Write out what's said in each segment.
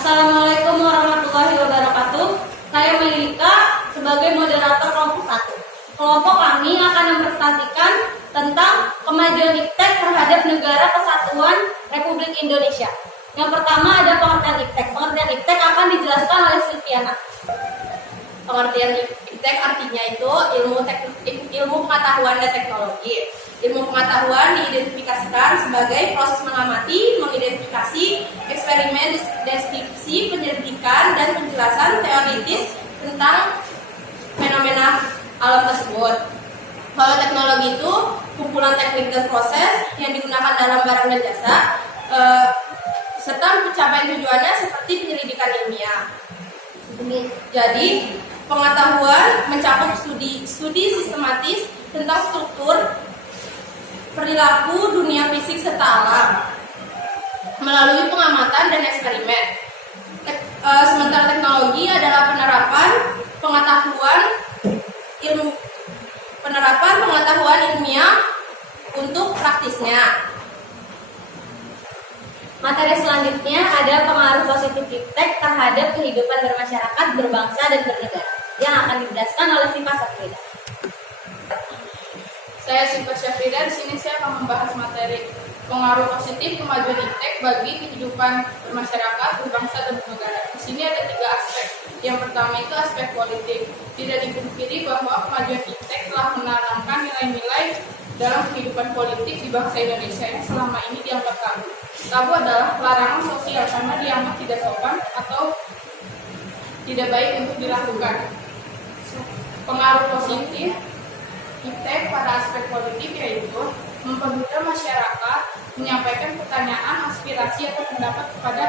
Assalamualaikum warahmatullahi wabarakatuh. Saya Melika sebagai moderator kelompok 1. Kelompok kami akan mempresentasikan tentang kemajuan IPTEK terhadap Negara Kesatuan Republik Indonesia. Yang pertama ada pengertian IPTEK. Pengertian IPTEK akan dijelaskan oleh Silviana. Pengertian IPTEK artinya itu ilmu pengetahuan dan teknologi. Ilmu pengetahuan diidentifikasikan sebagai proses mengamati, mengidentifikasi, eksperimen, deskripsi, penyelidikan, dan penjelasan teoritis tentang fenomena alam tersebut. Kalau teknologi itu kumpulan teknik dan proses yang digunakan dalam barang dan jasa, serta pencapaian tujuannya seperti penyelidikan ilmiah. Jadi, pengetahuan mencakup studi sistematis tentang struktur, perilaku dunia fisik serta alam melalui pengamatan dan eksperimen. Sementara teknologi adalah penerapan pengetahuan ilmiah untuk praktisnya. Materi selanjutnya ada pengaruh positif IPTEK terhadap kehidupan bermasyarakat, berbangsa, dan bernegara yang akan dijelaskan oleh Siva Syafrida. Saya Siva Syafrida. Di sini saya akan membahas materi pengaruh positif kemajuan IPTEK bagi kehidupan bermasyarakat, berbangsa, dan bernegara. Di sini ada 3 aspek. Yang pertama itu aspek politik. Tidak dipungkiri bahwa kemajuan IPTEK telah menanamkan nilai-nilai dalam kehidupan politik di bangsa Indonesia yang selama ini dianggap tabu. Tabu adalah larangan sosial karena dianggap tidak sopan atau tidak baik untuk dilakukan. Pengaruh positif IPTEK pada aspek politik yaitu mempermudah masyarakat menyampaikan pertanyaan, aspirasi atau pendapat kepada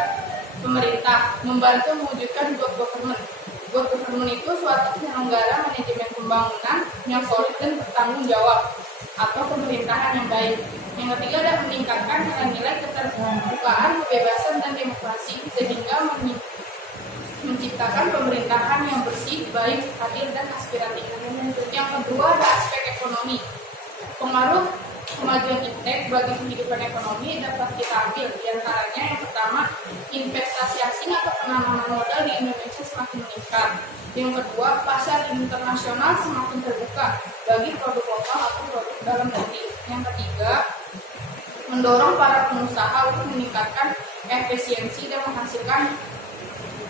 pemerintah, membantu mewujudkan good government. Good government itu suatu penyelenggara manajemen pembangunan yang solid dan bertanggung jawab atau pemerintahan yang baik. Yang ketiga adalah meningkatkan nilai-nilai keterbukaan, kebebasan, dan demokrasi sehingga menciptakan pemerintahan yang bersih, baik, adil, dan aspiratif. Yang kedua ada aspek ekonomi. Pengaruh kemajuan IPTEK bagi kehidupan ekonomi dapat kita ambil. Di antaranya yang pertama, investasi asing atau penanaman modal di Indonesia semakin meningkat. Yang kedua, pasar internasional semakin terbuka bagi produk lokal atau produk dalam negeri. Yang ketiga, mendorong para pengusaha untuk meningkatkan efisiensi dan menghasilkan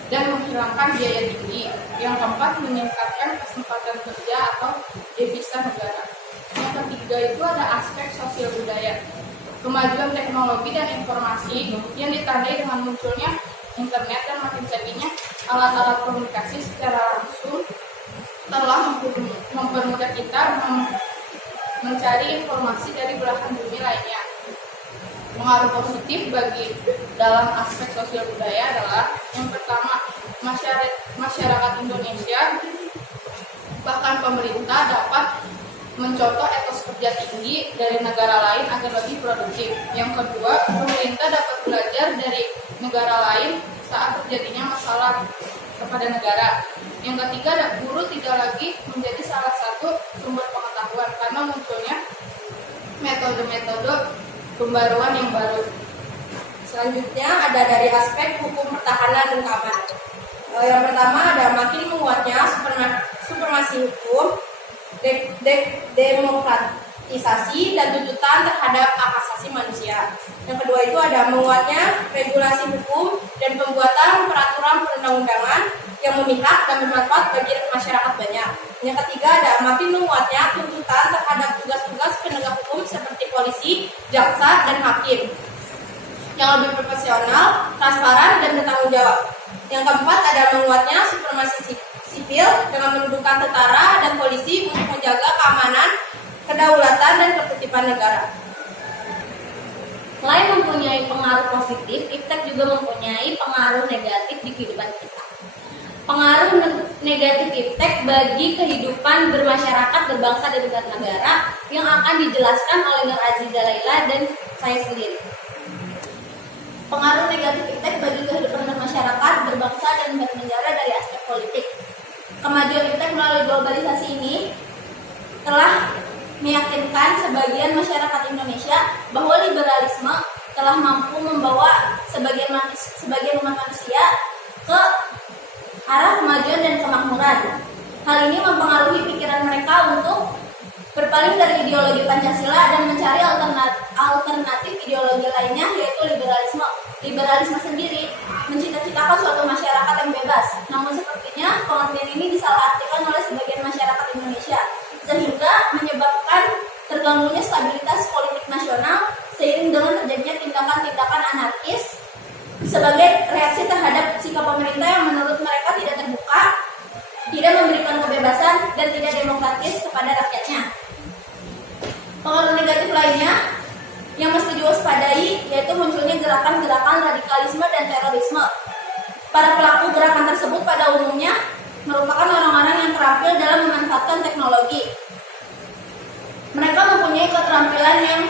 dan menghilangkan biaya tinggi. Yang keempat, meningkatkan kesempatan kerja atau devisa negara. Yang ketiga itu ada aspek sosial budaya. Kemajuan teknologi dan informasi yang ditandai dengan munculnya internet dan makin canggihnya alat-alat komunikasi secara langsung telah mempermudah kita mencari informasi dari belahan bumi lainnya. Pengaruh positif bagi dalam aspek sosial budaya adalah yang pertama, masyarakat Indonesia bahkan pemerintah dapat mencontoh etos kerja tinggi dari negara lain agar lebih produktif. Yang kedua, pemerintah dapat belajar dari negara lain saat terjadinya masalah kepada negara. Yang ketiga, guru tidak lagi menjadi salah satu sumber pengetahuan karena munculnya metode-metode pembaruan yang baru. Selanjutnya ada dari aspek hukum pertahanan dan keamanan. Yang pertama ada makin menguatnya supremasi hukum, demokratisasi dan tuntutan terhadap hak asasi manusia. Yang kedua itu ada menguatnya regulasi hukum dan pembuatan peraturan perundang-undangan yang memihak dan bermanfaat bagi masyarakat banyak. Yang ketiga ada makin menguatnya tuntutan terhadap tugas-tugas penegak hukum seperti polisi, jaksa, dan hakim yang lebih profesional, transparan, dan bertanggung jawab. Yang keempat ada menguatnya supremasi sipil dengan mendudukan tentara dan polisi untuk menjaga keamanan, kedaulatan, dan ketertiban negara. Selain mempunyai pengaruh positif, IPTEK juga mempunyai pengaruh negatif di kehidupan kita. Pengaruh negatif IPTEK bagi kehidupan bermasyarakat, berbangsa, dan bernegara yang akan dijelaskan oleh Nur Aziza Laila dan saya sendiri. Pengaruh negatif IPTEK bagi kehidupan bermasyarakat, berbangsa, dan bernegara dari aspek politik. Kemajuan IPTEK melalui globalisasi ini telah meyakinkan sebagian masyarakat Indonesia bahwa liberalisme telah mampu membawa sebagian umat manusia ke arah kemajuan dan kemakmuran. Hal ini mempengaruhi pikiran mereka untuk berpaling dari ideologi Pancasila dan mencari alternatif ideologi lainnya, yaitu liberalisme. Liberalisme sendiri mencita-citakan suatu masyarakat yang bebas, namun sepertinya pengertian ini disalahartikan oleh sebagian masyarakat Indonesia, sehingga menyebabkan terganggunya stabilitas politik nasional seiring dengan terjadinya tindakan-tindakan anarkis sebagai reaksi terhadap sikap pemerintah yang menurut mereka tidak terbuka, tidak memberikan kebebasan, dan tidak demokratis kepada rakyatnya. Pengaruh negatif lainnya yang mesti diwaspadai yaitu munculnya gerakan-gerakan radikalisme dan terorisme. Para pelaku gerakan tersebut pada umumnya merupakan orang-orang yang terampil dalam memanfaatkan teknologi. Mereka mempunyai keterampilan yang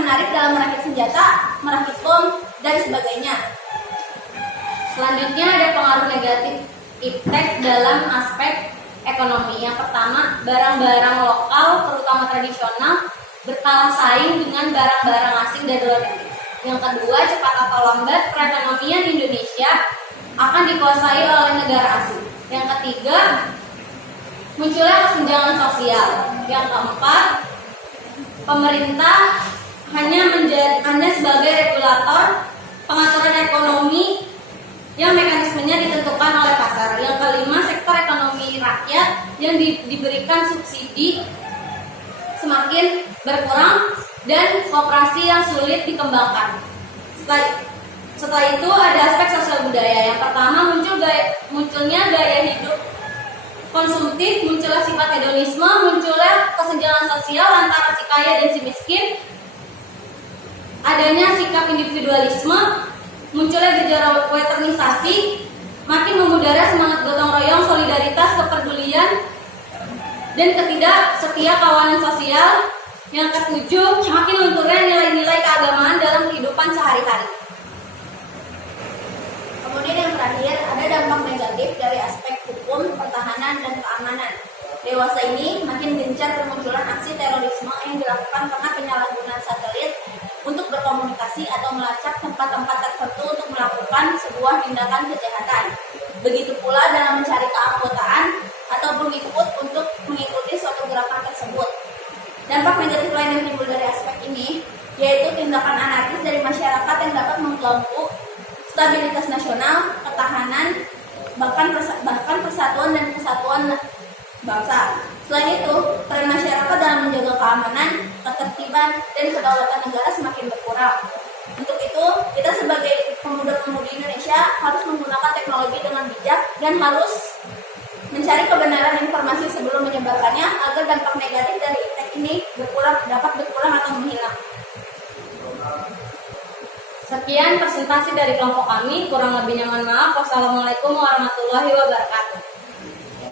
menarik dalam merakit senjata, merakit bom, dan sebagainya. Selanjutnya ada pengaruh negatif iptek dalam aspek ekonomi. Yang pertama, barang-barang lokal terutama tradisional berkalah saing dengan barang-barang asing dari luar negeri. Yang kedua, cepat atau lambat perekonomian Indonesia akan dikuasai oleh negara asing. Yang ketiga, munculnya kesenjangan sosial. Yang keempat, pemerintah hanya sebagai regulator pengaturan ekonomi yang mekanismenya ditentukan oleh pasar. Yang kelima, sektor ekonomi rakyat yang diberikan subsidi semakin berkurang dan koperasi yang sulit dikembangkan. Setelah itu ada aspek sosial budaya. Yang pertama, munculnya gaya hidup konsumtif, munculnya sifat hedonisme, munculnya kesenjangan sosial antara si kaya dan si miskin, adanya sikap individualisme, munculnya gejala westernisasi, makin memudara semangat gotong royong, solidaritas, kepedulian, dan setia kawanan sosial. Yang ketujuh, makin lunturnya nilai-nilai keagamaan dalam kehidupan sehari-hari. Kemudian yang terakhir, ada dampak negatif dari aspek hukum, pertahanan, dan keamanan. Dewasa ini makin gencar bermunculan aksi terorisme yang dilakukan karena penyalahgunaan satelit untuk berkomunikasi atau melacak tempat-tempat tertentu untuk melakukan sebuah tindakan kejahatan. Begitu pula dalam mencari keanggotaan ataupun ikut untuk mengikuti suatu gerakan tersebut. Dampak negatif lain yang timbul dari aspek ini yaitu tindakan anarkis dari masyarakat yang dapat mengganggu stabilitas nasional, pertahanan, bahkan persatuan dan kesatuan bangsa. Selain itu, peran masyarakat dalam menjaga keamanan, ketertiban, dan kedaulatan negara semakin berkurang. Untuk itu, kita sebagai pemuda-pemudi Indonesia harus menggunakan teknologi dengan bijak dan harus mencari kebenaran informasi sebelum menyebarkannya agar dampak negatif dari iptek ini dapat berkurang atau menghilang. Sekian presentasi dari kelompok kami, kurang lebihnya mohon maaf. Wassalamualaikum warahmatullahi wabarakatuh.